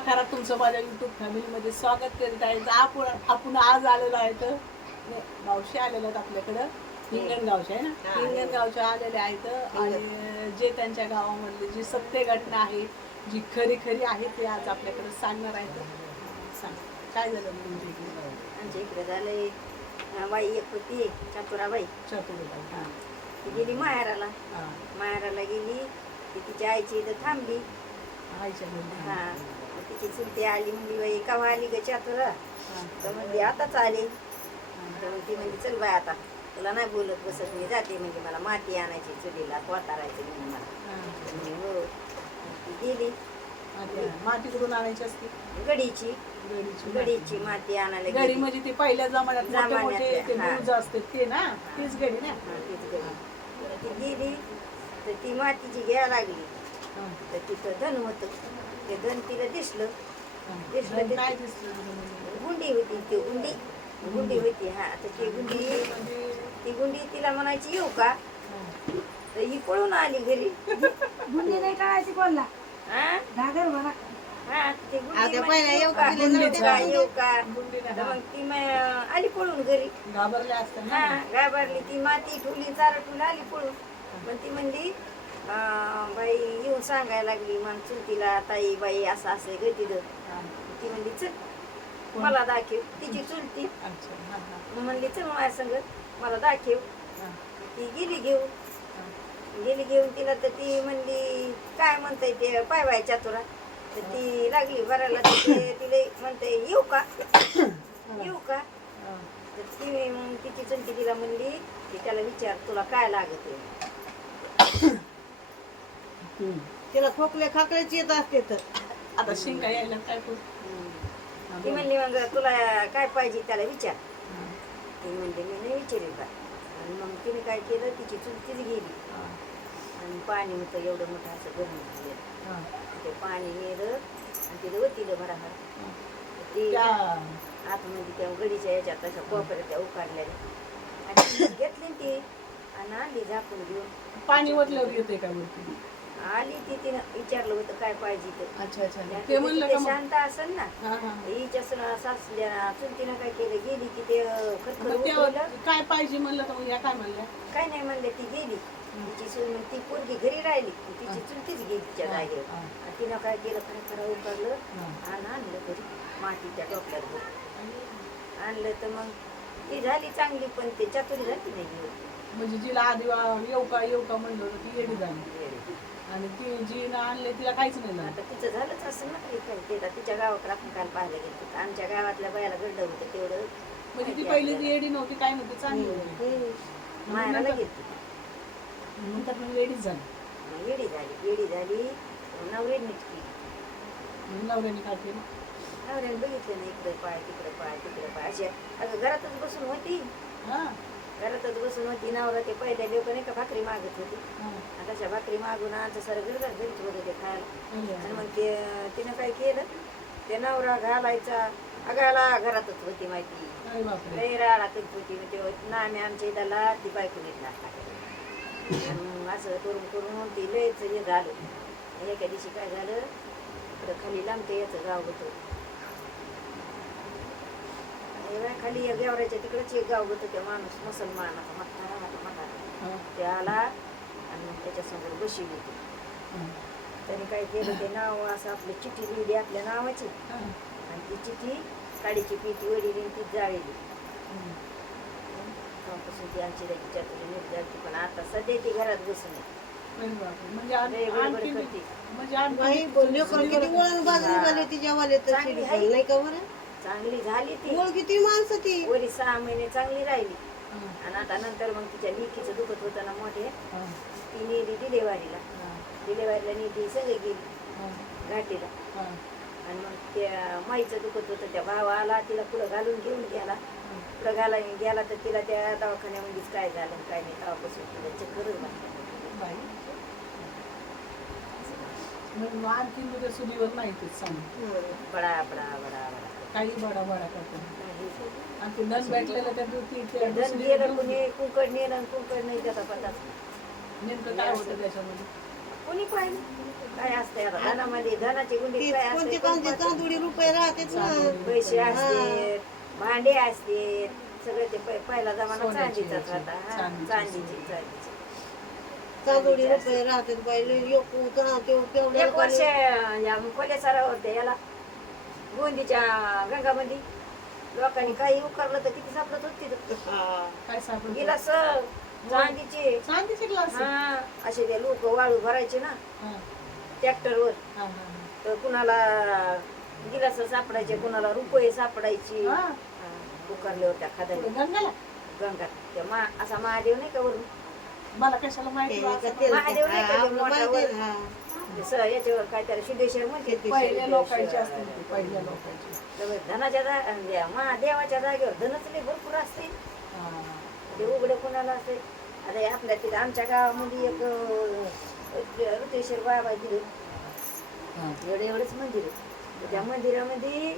खरा तुमचं माझ्या युट्यूब फॅमिलीमध्ये स्वागत करीत आहे. आपण आज आलेलो आहे तर गावशी आलेलो आहेत आपल्याकडं. हिंगणगावचे आहे ना, हिंगणगावच्या आलेले आहेत आणि जे त्यांच्या गावामधली जी सत्य घटना आहे, जी खरी खरी आहे ते आज आपल्याकडे सांगणार आहेत. सांग काय झालं तुमच्या इकडे? आमच्या इकडे झालंय बाई एक होती चतुराबाई. चतुराबाई हां, ती गेली माहेराला. हां, माहेराला गेली ती तिच्या आईची इथं थांबली. आईच्या घरी. हा मग तिची चुलती आली, म्हणली बाई केव्हा आली ग चतुरा? हां, तर म्हणली आताच आली. तर मग ती म्हणली चल बाय आता तुला नाही बोलत बसत, मी जाते. म्हणजे मला माती आणायची चुलीला कोतारायची म्हणून मला. हां. म्हणली हो. ती गेली माती कुठून आणायची असते? गडीची गडीची माती आणायला गडी गेली. म्हणजे ते पहिल्या जमान्यात मोठे मोठे ते हां. बुरुज असते ते ना, तीच गडी ना. हा, तीच गडी. तर ती गेली तर ती मातीची घ्यायला लागली. हां, तर तिथं धन होतं. ते धन तिला दिसलं. हां. दिसलं ते- काय दिसलं तुला? गुंडी होती ती गुंडी होती. हा तर ती गुंडी तिला म्हणायची येऊ का? हां. तर ही पळून आली घरी. गुंडी नाही काढायची कोणला हा घागर म्हणा. हा ते गुंडी आता म्हणायची, पहिला येऊ का? येऊ का येऊ का? गुंडीने तर हां. मग ती आली पळून घरी. घाबरल्या असत्या ना. हा घाबरली. ती माती ठुली चारटून आली पळून. पण ती म्हणली बाई येऊन सांगायला लागली मग चुलतीला, ताई बाई असं असं ग तिथं. हां. ती म्हणली चल मला दाखव. तिची चुलती अच्छा. हां, हां, मग म्हणली चल माझ्या संग मला दाखव. हां, ती गेली घेऊन. हां. गेली घेऊन तिला. तर ती म्हणली काय म्हणताय ते पाय बाय चतुरा. तर ती लागली भरायला. तर तिला म्हणते येऊ का येऊ का? हां. तर ती मग तिची चुलती तिला म्हणली की त्याला विचार तुला काय लागत आहे. हम्म. तिला खोकले खाकल्याची येत असते तर आता शिंका यायला काय करू? ती म्हणली मग तुला काय पाहिजे त्याला विचार. हां, ती म्हणते मी नाही विचारेल का. आणि मग तिने काय केलं तिची चुलतीच गेली. हां, आणि पाणी होतं एवढं मोठं असं गरम झालेलं. हां, ते पाणी नेलं आणि तिला वतीलं भराभर. हां. ती त्या- आतमध्ये त्या गडीच्या याच्यात तशा कोपऱ्यात त्या उकाडलेल्या आणि ती घेतली ती आणि आणली झाकून घेऊन. पाणी ओतल्यावर येते का वरती? आली ती तिनं विचारलं होतं काय पाहिजे तर. अच्छा अच्छा. ते म्हणलं का मग? शांत असेल ना. हां, हां. हिच्या सासल्या चुलतीनं काय केलं गेली की ते खतखत मग ते उठवलं. काय पाहिजे म्हणलं तर मग या काय म्हणल्या? काय नाही म्हणले. ती गेली तिची सून. मग ती पोरगी घरी राहिली. तिची चुलतीच गेली तिच्या हां, जागेवर. हां, आणि तिनं काय केलं खरं उकारलं हां. आणि आणलं घरी मातीच्या टोपल्यात भरून. आणलं तर मग ती झाली चांगली. पण ते चतुरी झाली नाही. म्हणजे जिला आधी येऊ का म्हणलं होतं ती येडी झाली. आणि ती जी ना आणले तिला काहीच नाही झालं. आता तिचं झालंच असं ना. तिच्या गावाकडे आपण काल पाहायला गेलो. आमच्या गावातल्या बायाला गड्ड होतं तेवढं. म्हणजे ती पहिली जी येडी नव्हती काय नव्हती चांगली होती. माहेराला गेली. नंतर मग लेडीज झाली. मग येडी झाली नवरे निटकी. मग नवऱ्याने काय केलं? नवऱ्याने बघितलं ना इकडे पाय तिकडे पाय अशा. अगं घरातच बसून होती. हां, घरातच बसून होती. नवरा ते पहिल्या लोक नाही का भाकरी मागत होती. हां. आणि तशा भाकरी मागून आमचं सारं घरीच होतं ते खायला. आणि हां. मग ते तिनं काय केलं ते नवरा घालायचा अगाला घरातच होती माहिती. अरे बापरे. लई राडा करीत होती. ते नामे आमच्या इथला ती बायको नीट टाकायची. मग असं करून करून ती लयच हे झालं. एका दिवशी काय झालं इकडं खाली लांबते याचं गाव होतं. खाली या गेवराच्या तिकडंच एक गाव होतं. त्या माणूस मुसलमानाचा म्हातारा हां, ते आला आणि मग त्याच्यासमोर बसली होती. हां, त्याने काय केलं ते नाव असं आपली चिठ्ठी लिहिली आपल्या नावाची. हां. आणि ती चिठ्ठी काडीची पिठी वडील ती जाळली. हं. तेव्हापासून ती आमची त्याच्या नीट झाली. पण आता सध्या ती घरात बसून आहे. अरे बापरे. म्हणजे लय गडबड आणखी करते. म्हणजे बाई आणखी लेकर किती वळण बाजरी झाली तिच्या वाले तर चांगली आहे. नाही का बरं. चांगली झाली ती. वळ किती माणसं ती. वरी 6 महिने चांगली राहिली. हां, आणि आता नंतर मग तिच्या लेकीचं दुखत होतं ना मोठे. हां, ती नेली डिलेवारीला. हां, डिलेवारीला नेली सगळी गेली हां, घाटीला. हां, आणि मग त्या माईचं दुखत होतं. त्या भावा आला तिला पुढं घालून घेऊन गेला. पुढं घालायला गेला तर तिला त्या दवाखान्यामध्येच काय झालं आणि काय नाही तेव्हापासून तिला चक्करच बसली. बाई. मग आणखी तुझ्या सुलीवर नाही तेच सांग. बडा बडा बडा बडा काही बडा बडा करतो. आणि ते नस भेटलेलं त्या ती ते धन गेलं कुणी कुंकड नेलं आणि कुंकड नाही त्याचा पत्ताच नाही. नेमकं काय होतं त्याच्यामध्ये? कोणी पाहिलं काय असतंय आता धनामध्ये धनाची गुंडी ते काय कोणते असते कोणते तांदुळी रुपये राहतेच ना पैसे असते भांडे असते सगळे ते पहिला जमाना सोन्याची चांदीचाच याची, होता हा, चांदीची. चांदीची तांदुळी रुपये राहतात बाई योकू तेवढ्या एक वर्ष या खोल्यासारा होते याला गोंदीच्या गंगामध्ये लोकांनी काही उकारलं तर किती सापडत होती काय सापडलं गिलास चांदीचे चांदीचे ग्लास हा असे ते लोक वाळू भरायचे ना ट्रॅक्टरवर तर कुणाला गिलास सापडायचे कुणाला रुपये सापडायचे उकारले होत्या खादायला गंगाला गंगा ते असा महादेव नाही का वरून मला कशाला माहिती बा असं. महादेव नाही का ते मोठावर याच्यावर काय त्याला सिद्धेश्वर म्हणते ते पहिल्या लोकांची सिद्धेश्वर. असते ती, पहिल्या लोकांची तर धनाच्या महादेवाच्या जागेवर धनच लय भरपूर असते ते उघडे कोणाला असते आता हे आपल्या तिथे आमच्या गावामध्ये एक ऋतेश्वर बाबा आहे तिथे एवढंच मंदिर आहे तर त्या मंदिरामध्ये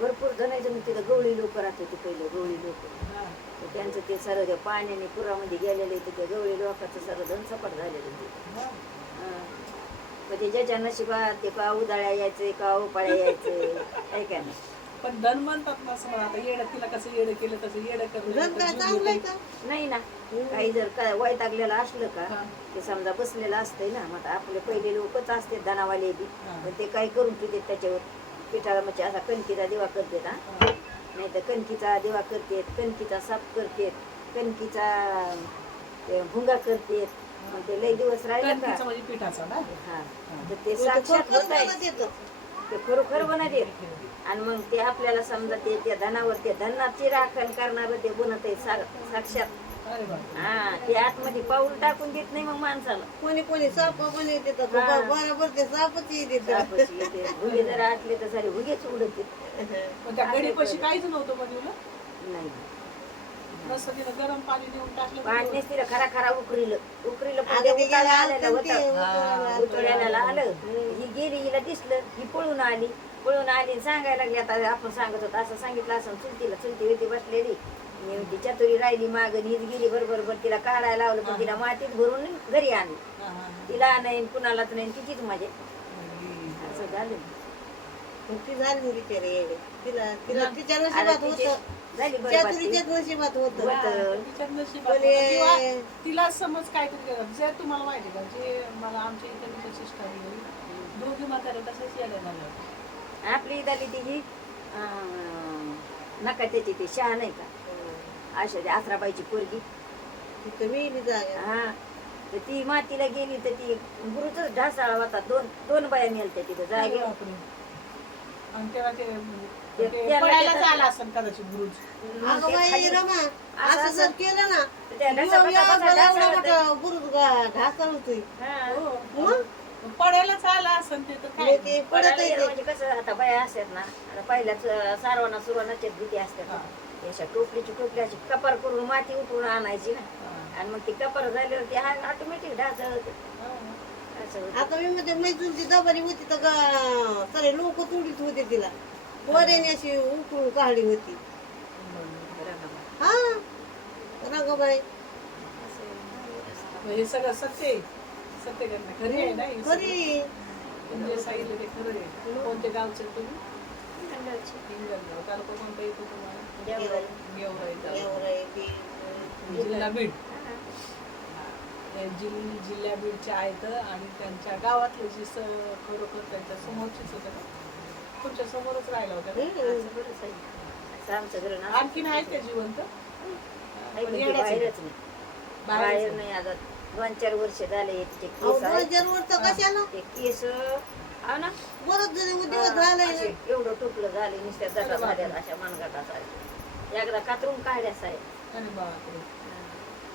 भरपूर जणांचे मग तिथं गवळी लोक राहत होते पहिले गवळी लोक तर त्यांचं ते सारं त्या पाण्याने पुरामध्ये गेलेले ते त्या गवळी लोकांचं सारं धन सपाट झालेलं ते कधी ज्याच्या नशिबात ते का उदाळ्या यायचे का उपाळ्या यायचे काय काय नाही पण धन म्हणतात ना असं म्हणा, आता येडं तिला कसं येडं केलं तसं येडं धन काय चांगलं आहे करलं का नाही ना काही जर काय वैतागलेलं असलं का ते समजा बसलेलं असतंय ना मग आता आपले पहिले लोकच असते धनावाले बी पण ते काही करून पिते त्याच्यावर पिठाला म्हणजे असा कणकीचा दिवा करते ना नाही तर कणकीचा दिवा करतेत कणकीचा साप करतेत कणकीचा भुंगा करतेत मग ते लय दिवस राहिले का म्हणजे पिठाचा ना हा तर ते साक्षात होत आहे येतं ते खरोखर बनत येत आणि मग ते आपल्याला समजा ते त्या धनावर ते धनाची राखण करणार ते बनत आहे साक्षात अरे बाप हा ते आतमध्ये पाऊल टाकून देत नाही मग माणसाला कोणी कोणी साप पण येते तर हा. बरोबर ते सापच येते सापाची येते. भुगे जर आटले तर सारे भुगेच उडत पण त्या गडीपाशी काहीच नव्हतं मग तुला नाही नसतं तिनं गरम पाणी देऊन टाकलं तर पाण्याच तिला खरा खरा उकरीलं पण आता ते ते उतारा गेलं आलेलं आलं ते होतं उतळ्याला आलं ही गेली हिला दिसलं ही पळून आली आणि सांगायला लागली आता आपण सांगत होतो असं सांगितलं असं चुलती होती बसलेली ती चतुरी राहिली माग हीच गेली बरोबर तिला काढायला लावलं पण तिला मातीत भरून घरी आणली तिला नाही कुणालाच नाही तिचीच मजा असं झालं ती झाली बिचारी येडे. तिला तिला तिच्या नशिबात होतं झाली चातुरीच्याच नशिबात होतं तिच्यात नशिबात पण होतं. हे- किंवा तिला समज काहीतरी केलं जे तुम्हाला माहिती का जे मला आमच्या इथे सिस्टर दोघी म्हातारे तसेच येडे झाले होते. आपली झाली ती ही नका त्याची ती शहा नाही का अशा ती आसराबाईची पोरगी तिथं मिळली जागा हा तर ती मातीला गेली तर ती गुरुच ढासाळा होता दोन बाया मिळते तिथं अरे जागे बापरे. आणि तेव्हा ते ते- ते त्याला पडायलाच त्याचा- आला असेल कदाचित बुरुज अगं बाई रमा असं जर केलं ना त्या ढासा बुरुज ढासळ होतोय हा. पडायलाच आला असेल ते तर काय ते पडत पडायला आहे गेलं ते. म्हणजे कसं आता बाया असतात ना आता पहिल्याच सारवाना सुरवानाच्याच भीती असतात हा. अशा टोपली अशी कपार करून माती उठवून आणायची ना आणि मग ती कपार झाल्यावर ती ऑटोमॅटिक ढासळ होते असं होतं. आता मी मध्ये मैसूरची दबारी होती तर सारे लोक तुडीत होते तिला पोऱ्याने अशी उकळून काढली होती हा रंगाबाई हे सगळं सत्य आहे. सत्य घटना खरी आहे ना ही सगळी? खरी तुम्ही जे सांगितलं ते खरं आहे. कोणत्या गावचे तुम्ही हिंगणगाव. तालुका कोणता येतो तुम्हाला देवराई. गेवराई तालुका. एवढं आहे ती. जिल्हा बीड जिल्हा बीडचे आहेत आणि त्यांच्या गावातले जी खरोखर त्यांच्या समोरचीच होतं ना तुमच्या समोरच राहिला होता ना? असं बरंच आहे. असं आमचं घरं ना आणखीन आहेत का जिवंत नाही, पण पण ते येड्याच आहे. बाहेरच नाही बाहेरच बाहेर आहे. नाही आता 2-4 वर्ष झाले तिचे अहो, केस आहेत. 2 वर्ष कशाला ते केस हो ना बरंच जरी उद्योग झालंय असे ना एवढं टोपलं झाले नुसत्या अरे जटा बापरे. झाल्या अशा मनगटाचा एकदा कातरून काढल्यास आहे अरे बापरे.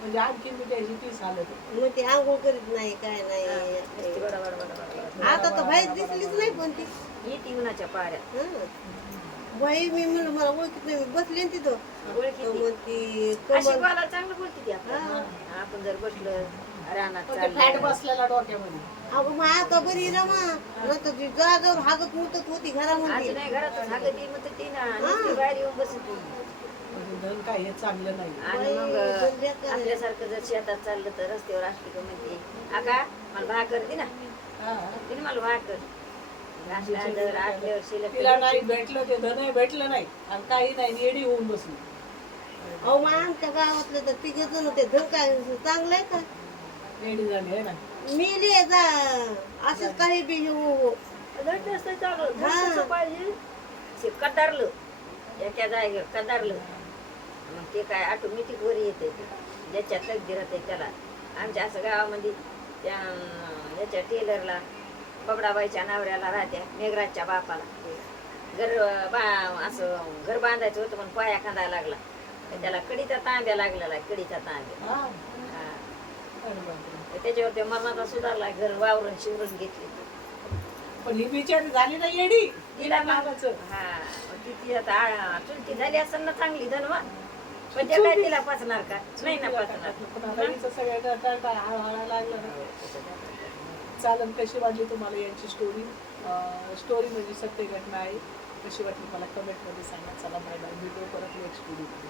म्हणजे आणखीन मी त्याची तीच हालत आहे. मग ते आंघोळ करीत नाही काय नुसती नाही बडा आता तर बाहेर दिसलीच नाही पण ती येते उन्हाच्या पाऱ्या हं. बाई मी म्हणलं मला ओळखीत नाही मी बसले ना तिथं ओळखी तर ती. मग ती अशी कमल बोलायला चांगलं बोलते ती आपण हा. आपण जर बसलं रानात पण ते फॅट चाललं बसलेला डोक्यामध्ये अगं मग आता बरी रमा नंतर ती जागेवर हागत मुतत होती आज घरामध्ये नाही घरातच हागती मग ती ना नुसती बाहेर येऊन बसत म्हणजे धन काय हे चांगलं नाही. आणि मग आपल्यासारखं जर शेतात चाललं तर रस्त्यावर असली का म्हणते आका मला भाकर दे ना, हा. तिने मला भाकर असल्या दर 8 वर्षी तिला नाही भेटलं ते धनही भेटलं नाही आणि काही नाही, येडी होऊन बसली. अहो मग आमच्या गावातलं तर तिघ जण ते धन काय चांगलं आहे का? येडी झाली आहे ना. मिली जा असंच काही बी धड नसतं चांगलं, धड हा. कसं पाहिजे ते कदारलं एका जागेवर कदारलं मग ते काय ऑटोमॅटिक वर येते ते ज्याच्या तकदीरात आहे त्याला. आमच्या असं गावामध्ये त्या याच्या टेलरला बबडाबाईच्या नवऱ्याला राहत्या मेघराजच्या बापाला असं घर बांधायचं होतं पण पाया खांदायला लागला तर त्याला कडीचा तांब्या लागलेला आहे, कडीचा तांब्या. हा. हा. अरे बापरे. तर त्याच्यावर ते मरणाचा सुधारला, घर वावरून शिवरून घेतली. पण ही बिचारी झाली ना येडी. तिला मागाचं. हा मग ती आता चुलती झाली असेल ना चांगली धनवान पण ते काय तिला पचणार का? नाही ना पचणार. पण आता हिचं सगळ्या हळहळा लागला ना. चालन, कशी वाटली तुम्हाला यांची स्टोरी? स्टोरी म्हणजे सत्य घटना आहे. कशी वाटली मला कमेंटमध्ये सांगा. चला बाय बाय, भेटू परत नेक्स्ट व्हिडिओ.